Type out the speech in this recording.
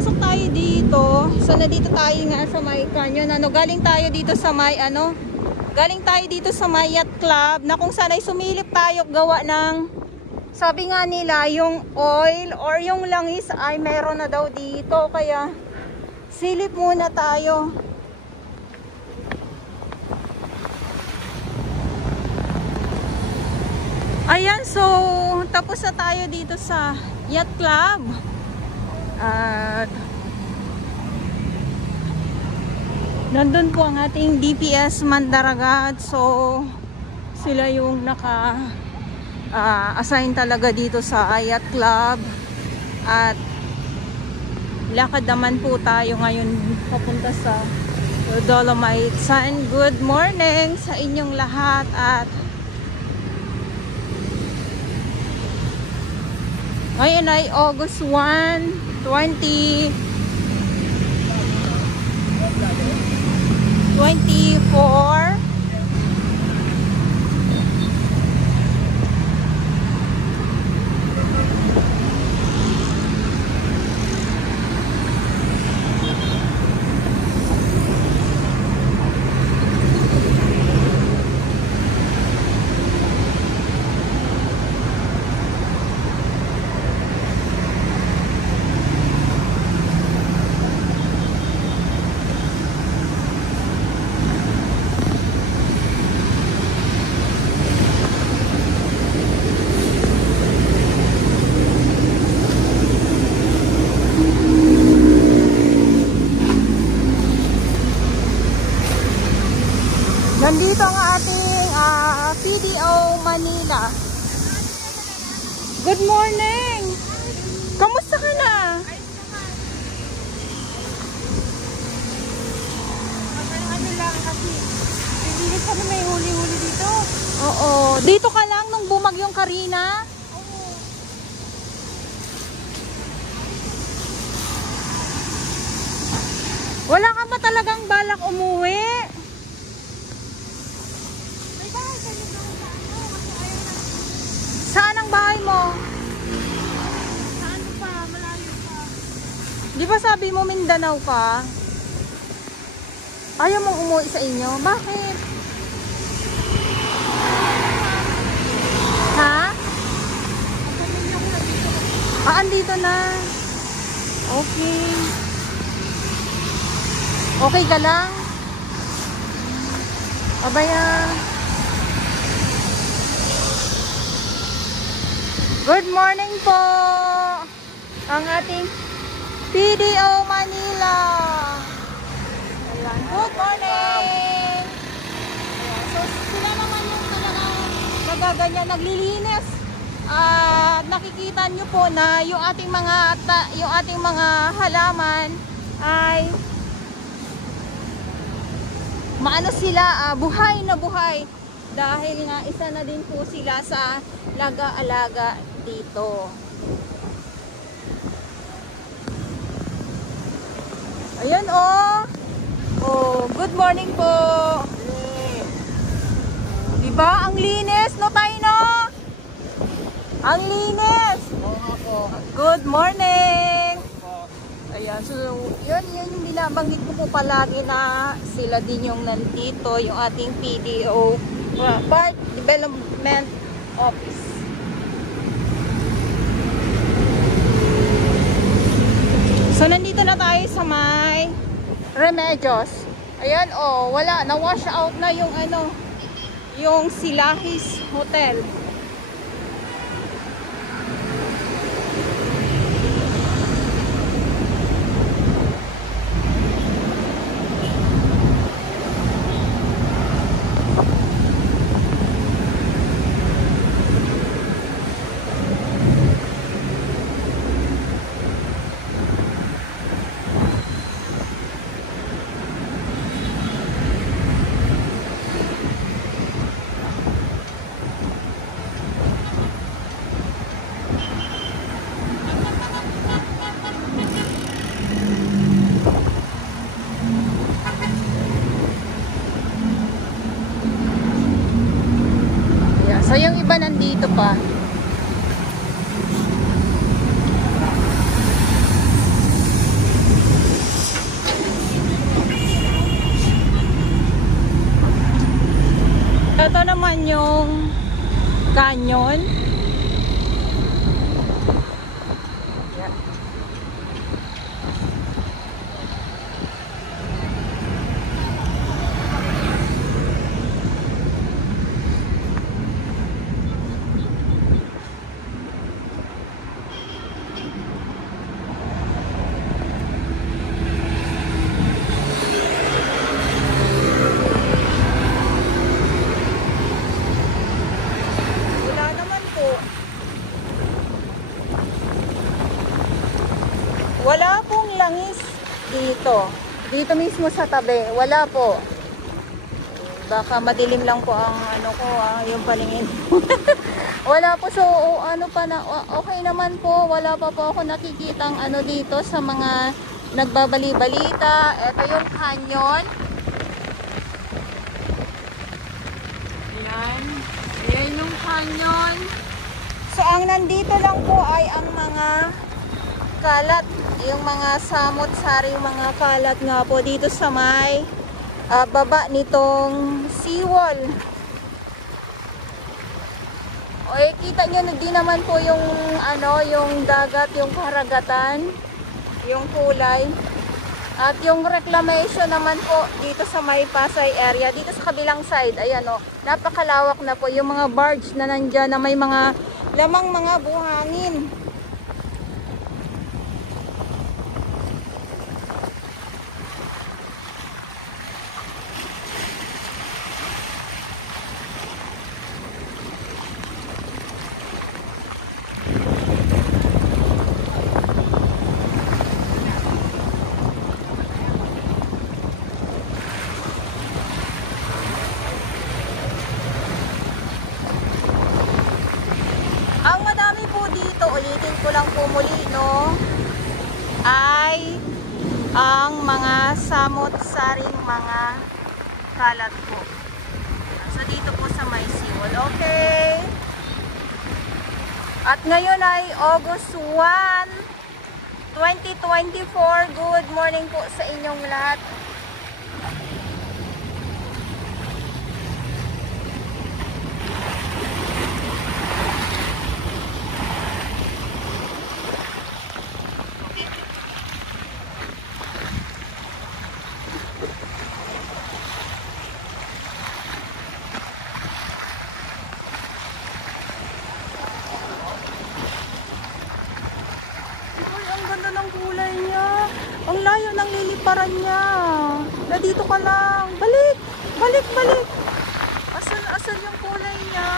pasok tayo dito. So nandito tayo nga sa may canyon. Galing tayo dito sa may galing tayo dito sa may yacht club na kung saan ay sumilip tayo gawa ng, sabi nga nila, yung oil or yung langis ay meron na daw dito. Kaya silip muna tayo. Ayan, so tapos na tayo dito sa yacht club. At nandun po ang ating DPS Mandaragat. So sila yung assign talaga dito sa yacht club. At lakad naman po tayo ngayon papunta sa Dolomite Sun. Good morning sa inyong lahat. At ngayon ay August 1, 2024. Nandito ang ating PDO Manila. Good morning! Kamusta ka na? Ano lang kasi, pililit kami may huli-huli dito. Oo. Dito ka lang nung bumagyong Karina? Oo. Wala ka ba talagang balak umuwi? Saan ang bahay mo? Saan pa? Malayo pa. Di ba sabi mo Mindanao ka? Ayaw mong umuwi sa inyo? Bakit? Ha? Andito na. Okay. Okay ka lang? Abaya. Good morning po ang ating PDO Manila. Ayan. Good morning. Ayan. So sila naman yung talagang nagaganyan, naglilinis. Nakikita nyo po na yung ating mga halaman ay maano sila, buhay na buhay. Dahil nga isa na din po sila sa laga-alaga dito. Ayan good morning po. Diba? Ang linis, no tayo, no? Ang linis. Good morning. Ayan, so yun yung binabanggit ko po palagi na sila din yung nandito, yung ating PDO, Park Development Office. So nandito na tayo sa may Remedios. Ayan wala, na-wash out na yung yung Silahis Hotel. kanyang canyon. Yan. Wala naman po. Wala pong langis dito. Dito mismo sa tabi. Wala po. Baka madilim lang po ang ano ko, yung paningin. Wala po. So, ano pa na, okay naman po. Wala pa po ako nakikitang ano dito sa mga nagbabali-balita. Ito yung canyon. Ayan. Ayan yung canyon. So, ang nandito lang po ay ang mga kalat. Yung mga samot-sari, yung mga kalat nga po dito sa may baba nitong seawall. O, kita nyo, hindi naman po yung ano, yung dagat, yung karagatan, yung kulay. At yung reclamation naman po dito sa may Pasay area, dito sa kabilang side, ayan o, napakalawak na po yung mga barge na nandyan na may mga lamang mga buhangin. Ang madami po dito, ulitin ko lang po muli, no, ay ang mga samot-saring mga kalat po. So dito po sa may seawall, okay? At ngayon ay August 1, 2024. Good morning po sa inyong lahat. Kulay niya. Ang layo ng liliparan niya. Na dito ka lang. Balik! Balik! Balik! Asan yung kulay niya?